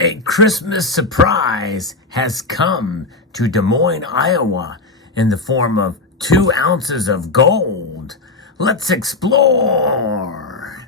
A Christmas surprise has come to Des Moines, Iowa in the form of 2 ounces of gold. Let's explore.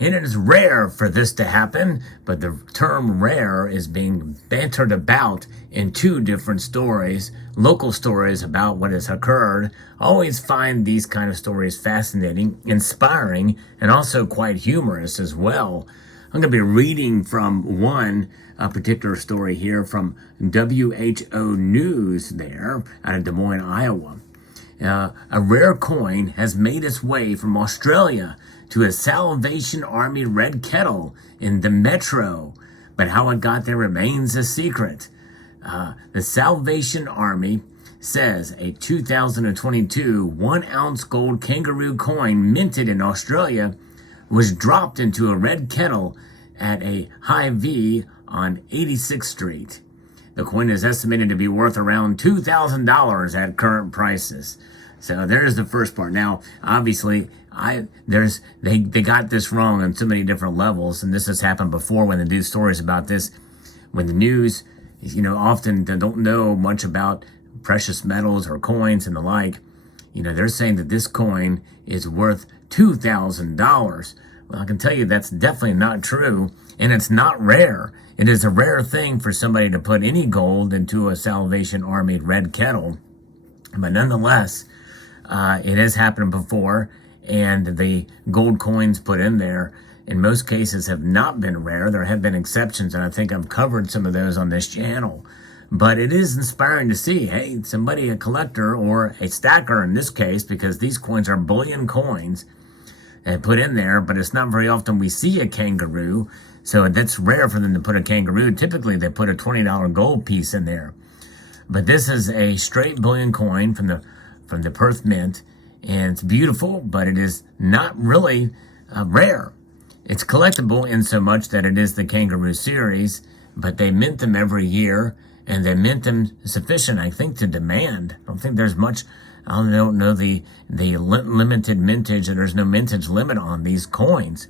And it is rare for this to happen, but the term rare is being bantered about in 2 different stories, local stories about what has occurred. I always find these kind of stories fascinating, inspiring, and also quite humorous as well. I'm going to be reading from one particular story here from WHO News there out of Des Moines, Iowa. A rare coin has made its way from Australia to a Salvation Army red kettle in the metro, but how it got there remains a secret. The Salvation Army says a 2022 1-ounce gold kangaroo coin minted in Australia was dropped into a red kettle at a Hy-Vee on 86th Street. The coin is estimated to be worth around $2,000 at current prices. So there's the first part. Now, obviously, they got this wrong on so many different levels, and this has happened before when they do stories about this. When the news, often they don't know much about precious metals or coins and the like. They're saying that this coin is worth $2,000. Well, I can tell you that's definitely not true, and it's not rare. It is a rare thing for somebody to put any gold into a Salvation Army red kettle, but nonetheless, it has happened before, and the gold coins put in there, in most cases, have not been rare. There have been exceptions, and I think I've covered some of those on this channel. But it is inspiring to see, hey, somebody, a collector or a stacker in this case, because these coins are bullion coins, and put in there, but it's not very often we see a kangaroo, so that's rare for them to put a kangaroo. Typically, they put a $20 gold piece in there. But this is a straight bullion coin from the Perth Mint, and it's beautiful, but it is not really rare. It's collectible in so much that it is the kangaroo series, but they mint them every year, and they mint them sufficient, I think, to demand. I don't think there's much. I don't know the limited mintage, and there's no mintage limit on these coins.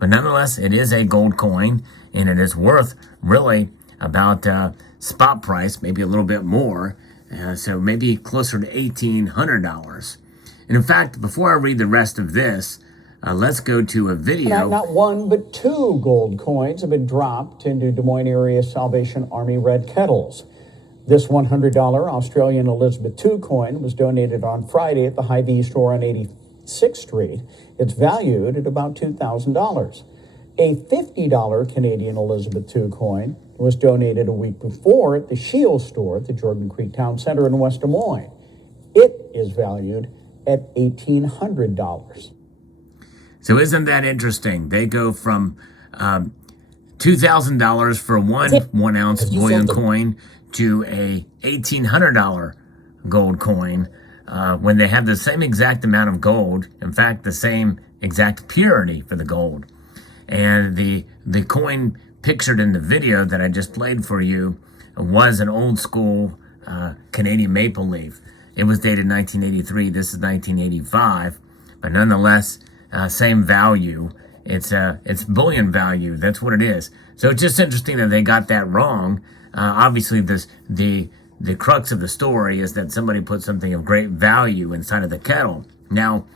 But nonetheless, it is a gold coin, and it is worth really about spot price, maybe a little bit more. So maybe closer to $1,800. And in fact, before I read the rest of this, let's go to a video. Not 1, but 2 gold coins have been dropped into Des Moines area Salvation Army red kettles. This $100 Australian Elizabeth II coin was donated on Friday at the Hy-Vee store on 86th Street. It's valued at about $2,000. A $50 Canadian Elizabeth II coin was donated a week before at the Shields store at the Jordan Creek Town Center in West Des Moines. It is valued at $1,800. So isn't that interesting? They go from $2,000 for one ounce bullion coin to a $1,800 gold coin when they have the same exact amount of gold. In fact, the same exact purity for the gold. And the coin pictured in the video that I just played for you was an old school Canadian maple leaf. It was dated 1983. This is 1985, but nonetheless, same value. It's bullion value. That's what it is. So it's just interesting that they got that wrong. Obviously, the crux of the story is that somebody put something of great value inside of the kettle. Now,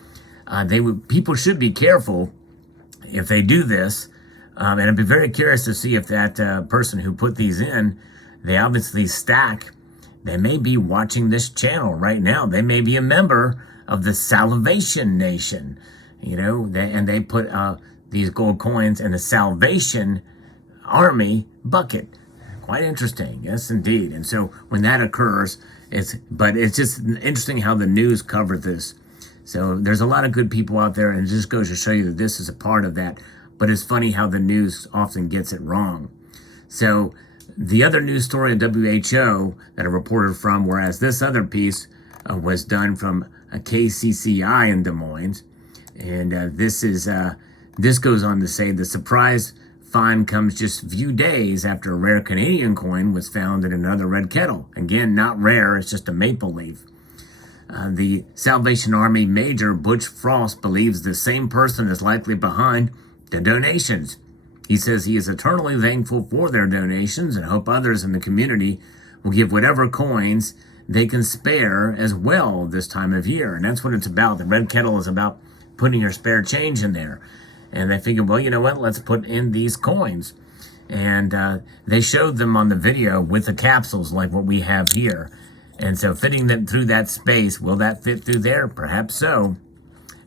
people should be careful if they do this, and I'd be very curious to see if that person who put these in, they obviously stack. They may be watching this channel right now. They may be a member of the Salvation Nation, and they put these gold coins in the Salvation Army bucket. Quite interesting, yes, indeed. And so when that occurs, it's just interesting how the news covered this. So there's a lot of good people out there, and it just goes to show you that this is a part of that. But it's funny how the news often gets it wrong. So the other news story of WHO that I reported from, whereas this other piece was done from a KCCI in Des Moines, and this goes on to say the surprise find comes just a few days after a rare Canadian coin was found in another red kettle. Again, not rare, it's just a maple leaf. The Salvation Army Major Butch Frost believes the same person is likely behind the donations. He says he is eternally thankful for their donations and hope others in the community will give whatever coins they can spare as well this time of year. And that's what it's about. The red kettle is about putting your spare change in there. And they figured, well, you know what? Let's put in these coins. And they showed them on the video with the capsules like what we have here. And so fitting them through that space, will that fit through there? Perhaps so.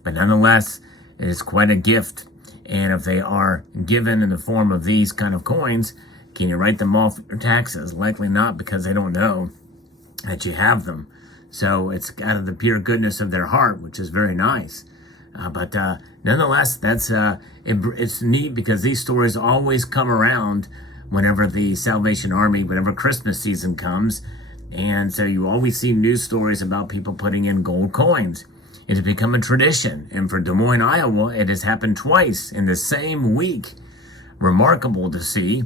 But nonetheless, it is quite a gift. And if they are given in the form of these kind of coins, can you write them off your taxes? Likely not, because they don't know that you have them. So it's out of the pure goodness of their heart, which is very nice. But nonetheless, it's neat because these stories always come around whenever the Salvation Army, whenever Christmas season comes. And so you always see news stories about people putting in gold coins. It has become a tradition. And for Des Moines, Iowa, it has happened twice in the same week. Remarkable to see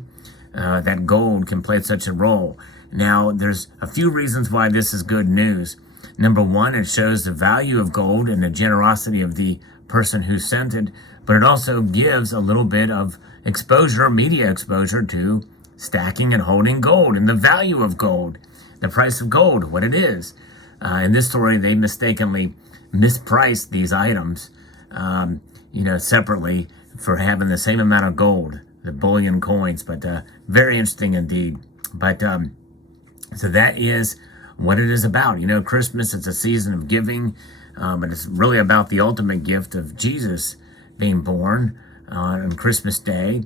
that gold can play such a role. Now, there's a few reasons why this is good news. Number one, it shows the value of gold and the generosity of the person who sent it, but it also gives a little bit of exposure, media exposure to stacking and holding gold and the value of gold, the price of gold, what it is. In this story, they mistakenly mispriced these items, separately for having the same amount of gold, the bullion coins, but very interesting indeed. But so that is what it is about. Christmas is a season of giving, but it's really about the ultimate gift of Jesus being born on Christmas Day.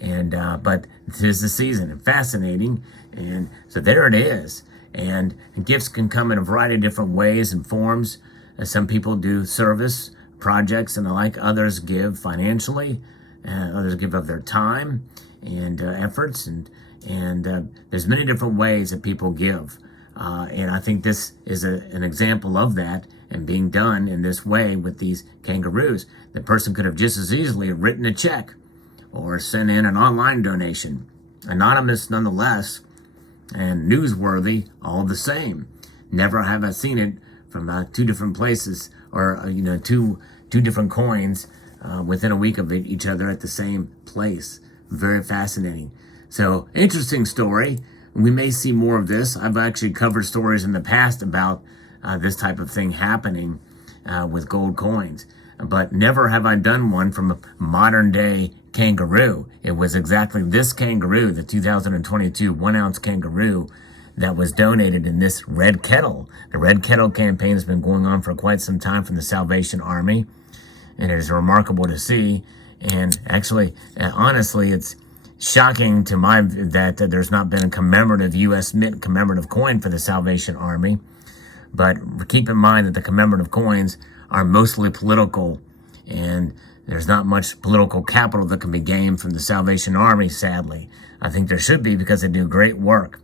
And but it is the season, and fascinating. And so there it is. And gifts can come in a variety of different ways and forms. Some people do service projects and the like. Others give financially. Others give of their time and efforts. And there's many different ways that people give. And I think this is an example of that, and being done in this way with these kangaroos. The person could have just as easily written a check or sent in an online donation. Anonymous nonetheless, and newsworthy all the same. Never have I seen it from two different places, or two different coins within a week of each other at the same place. Very fascinating. So, interesting story. We may see more of this. I've actually covered stories in the past about this type of thing happening with gold coins. But never have I done one from a modern day kangaroo. It was exactly this kangaroo, the 2022 1-ounce kangaroo, that was donated in this red kettle. The red kettle campaign has been going on for quite some time from the Salvation Army, and it is remarkable to see. And actually, honestly, it's shocking to that there's not been a commemorative U.S. Mint commemorative coin for the Salvation Army. But keep in mind that the commemorative coins are mostly political, and there's not much political capital that can be gained from the Salvation Army, sadly. I think there should be, because they do great work.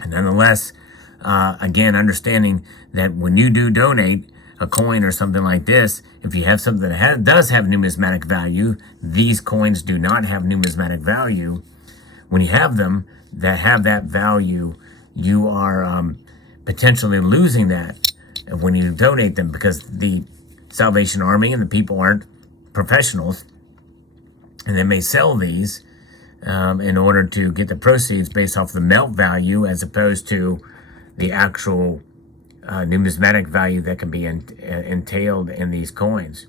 And nonetheless, again, understanding that when you do donate a coin or something like this, if you have something that does have numismatic value, these coins do not have numismatic value. When you have them that have that value, you are potentially losing that when you donate them, because the Salvation Army and the people aren't professionals, and they may sell these in order to get the proceeds based off the melt value as opposed to the actual numismatic value that can be entailed in these coins.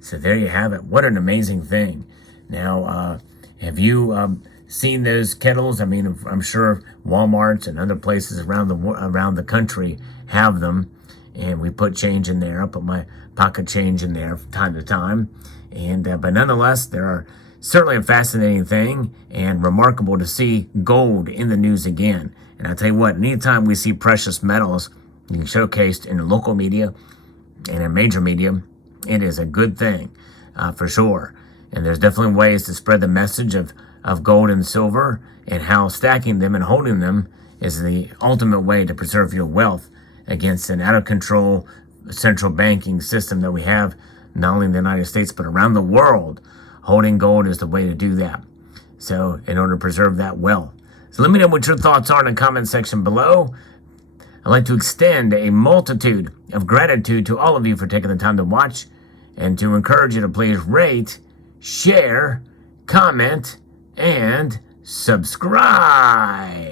So there you have it. What an amazing thing. Now, have you seen those kettles? I mean, I'm sure Walmarts and other places around the country have them, and we put change in there. I put my pocket change in there from time to time, and but nonetheless, there are certainly a fascinating thing and remarkable to see gold in the news again. And I tell you what, anytime we see precious metals being showcased in the local media and in major media, it is a good thing for sure. And there's definitely ways to spread the message of gold and silver, and how stacking them and holding them is the ultimate way to preserve your wealth against an out-of-control central banking system that we have, not only in the United States, but around the world. Holding gold is the way to do that. So in order to preserve that well. So let me know what your thoughts are in the comment section below. I'd like to extend a multitude of gratitude to all of you for taking the time to watch and to encourage you to please rate, share, comment, and subscribe.